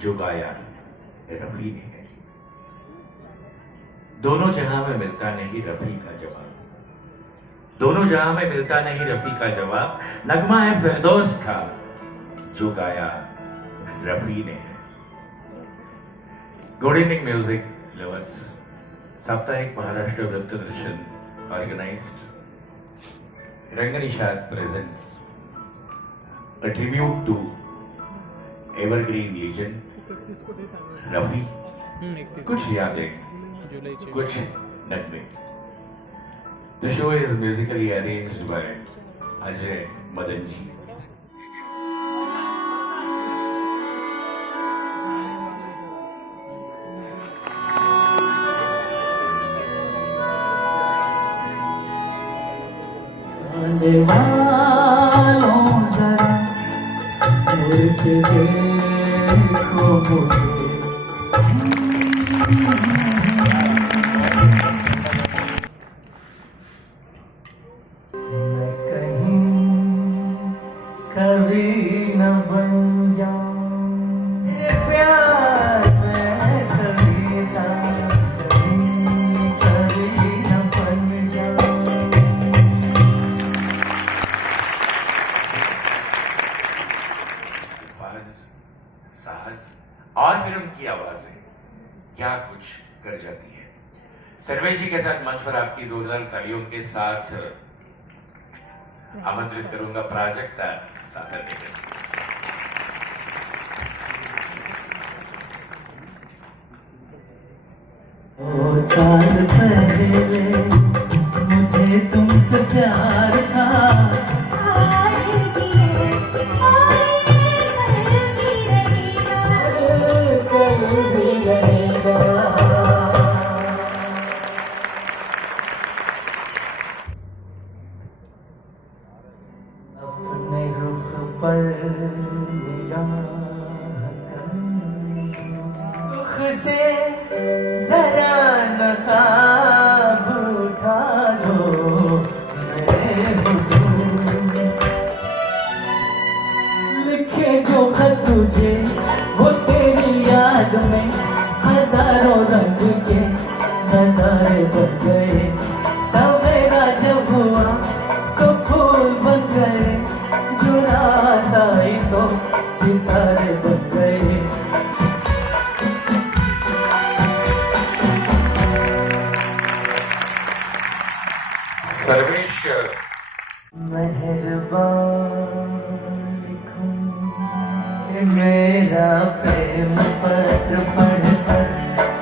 जो गाया रफी ने है। दोनों जहां में मिलता नहीं रफी का जवाब, दोनों जहां में मिलता नहीं रफी का जवाब। नगमा है फिरदौस था जो गाया रफी ने है। Good evening music lovers. साप्ताहिक महाराष्ट्र वृत्त दर्शन organised Rangnishad presents a tribute to evergreen legend Rafi. कुछ यादें, कुछ नगमे। The show is musically arranged by Ajay Madan ji. आने वालों जरा मुड़ के देखो मुझे, मैं कहीं कभी न बन जाऊं तेरे प्यार में, कविता कभी न बन जाऊं। साज और फिल्म की आवाजें क्या कुछ कर जाती है। सर्वेश जी के साथ मंच पर आपकी जोरदार तालियों के साथ आमंत्रित करूंगा प्राजक्ता सागर निगम। ओ साल पहले मुझे तुमसे प्यार था, अपने रुख पर निगाह कर, रुख से जरा नकाब उठा लो मेरे हुजूर। लिखे जो खत तुझे वो तेरी याद में हजारों रंग के नजारे बन गए। सवेरा जब हुआ तो फूल बन गए, जो रात आई तो सितारे बन गए। सर्वेश मेहरबान लिखूं कि मेरा प्रेम पत्र पढ़कर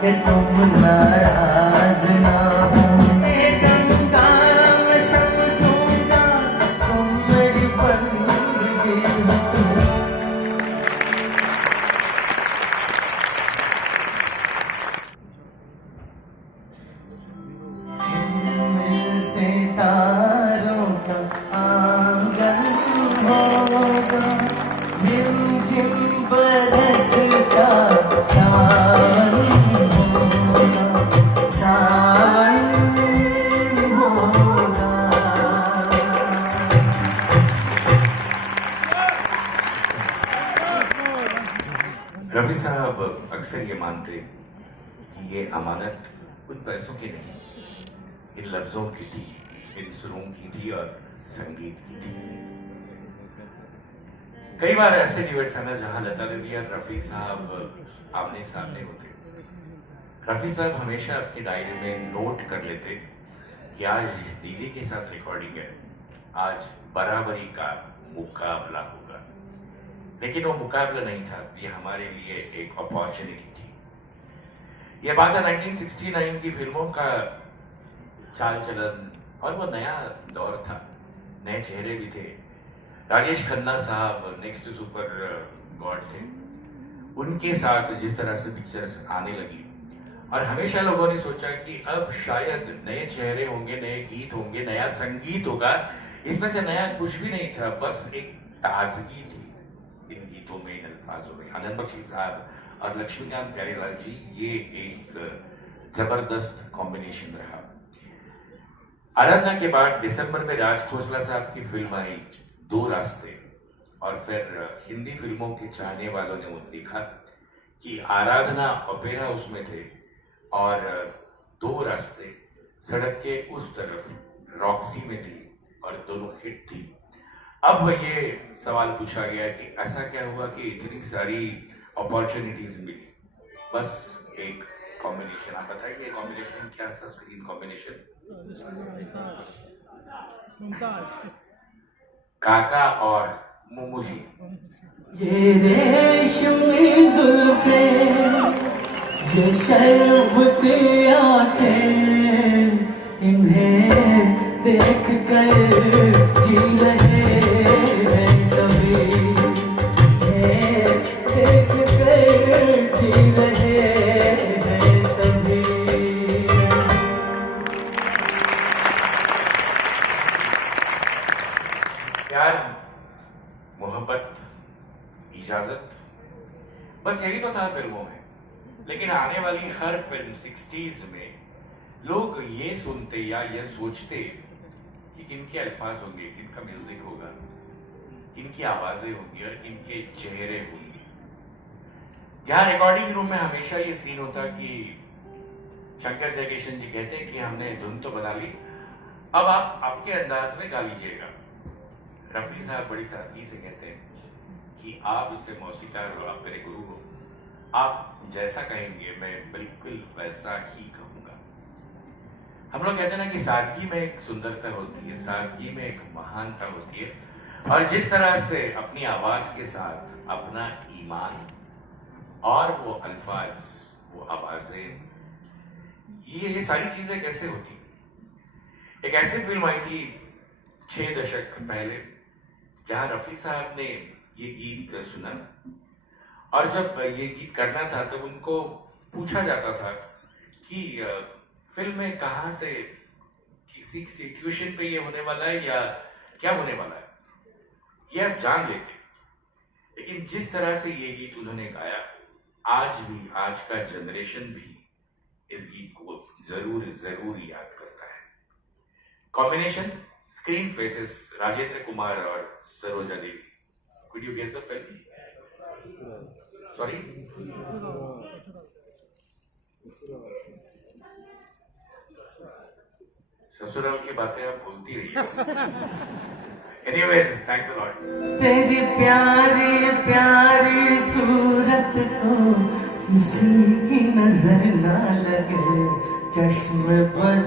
कि तुम नाराज ना हो। गंगा मैं समझूंगा तुम मेरी बंदगी हो। सितारों का आंगन होगा, झिम झिम बरसता सावन होगा, सावन होगा। रफी साहब अक्सर ये मानते कि ये अमानत उन पैसों की नहीं, इन लफ्जों की थी, इन सुरों की थी और संगीत की थी। कई बार ऐसे डिबेट्स आना जहां लता दीदी और रफी साहब आमने सामने होते। रफी साहब हमेशा अपनी डायरी में नोट कर लेते कि आज दीदी के साथ रिकॉर्डिंग है, आज बराबरी का मुकाबला होगा। लेकिन वो मुकाबला नहीं था, ये हमारे लिए एक अपॉर्चुनिटी थी। ये बात है 1969 की फिल्मों का चाल चलन, और वो नया दौर था, नए चेहरे भी थे। राजेश खन्ना साहब नेक्स्ट सुपर गॉड थे। उनके साथ जिस तरह से पिक्चर्स आने लगी, और हमेशा लोगों ने सोचा कि अब शायद नए चेहरे होंगे, नए गीत होंगे, नया संगीत होगा। इसमें से नया कुछ भी नहीं था, बस एक ताजगी थी इन गीतों में, इन अल्फाजों में। आनंद बख्शी साहब और लक्ष्मीकांत प्यारेलाल जी, ये एक जबरदस्त कॉम्बिनेशन रहा। आराधना के बाद दिसंबर में राज खोसला साहब की फिल्म आई दो रास्ते, और फिर हिंदी फिल्मों के चाहने वालों ने देखा कि आराधना ओपेरा उसमें थे और दो रास्ते सड़क के उस तरफ रॉक्सी में थी और दोनों हिट थी। अब ये सवाल पूछा गया कि ऐसा क्या हुआ कि इतनी सारी अपॉर्चुनिटीज मिली, बस एक कॉम्बिनेशन। आप बताइए कॉम्बिनेशन क्या था? स्क्रीन कॉम्बिनेशन काका और मोमू जी। ये रेशमी जुल्फे, ये शर्बती आंखें, इन्हें देख कर जी रहे हैं सभी, इन्हें देख कर जी रहे हैं सभी। प्यार, मोहब्बत, इजाजत, बस यही तो था फिल्मों में। लेकिन आने वाली हर फिल्म 60s में लोग ये सुनते या ये सोचते कि किनके अल्फाज होंगे, किनका म्यूजिक होगा, किनकी आवाजें होंगी और किनके चेहरे होंगे। जहां रिकॉर्डिंग रूम में हमेशा ये सीन होता कि शंकर जयकिशन जी कहते हैं कि हमने धुन तो बना ली, अब आप आपके अंदाज में गा लीजिएगा। रफी साहब बड़ी सादगी से कहते हैं कि आप इससे मौसीकार हो, आप मेरे गुरु हो, आप जैसा कहेंगे मैं बिल्कुल वैसा ही कहूंगा। हम लोग कहते हैं ना कि सादगी में एक सुंदरता होती है, सादगी में एक महानता होती है, और जिस तरह से अपनी आवाज के साथ अपना ईमान और वो अल्फाज, वो आवाजें, ये सारी चीजें कैसे होती। एक ऐसी फिल्म आई थी 6 दशक पहले जहां रफी साहब ने ये गीत सुना, और जब ये गीत करना था तब उनको पूछा जाता था कि फिल्म में कहां से, किसी सिचुएशन पे ये होने वाला है या क्या होने वाला है, ये आप जान लेते। लेकिन जिस तरह से ये गीत उन्होंने गाया, आज भी, आज का जनरेशन भी इस गीत को जरूर जरूर याद करता है। Combination screen faces Rajendra Kumar और सरोजा देवी। Could you guess the film? Sorry? ससुराल की बातें आप भूलती रहिए। Anyways, thanks a lot. तेरी प्यारी प्यारी सूरत को किसी की नजर ना लगे, चश्म बद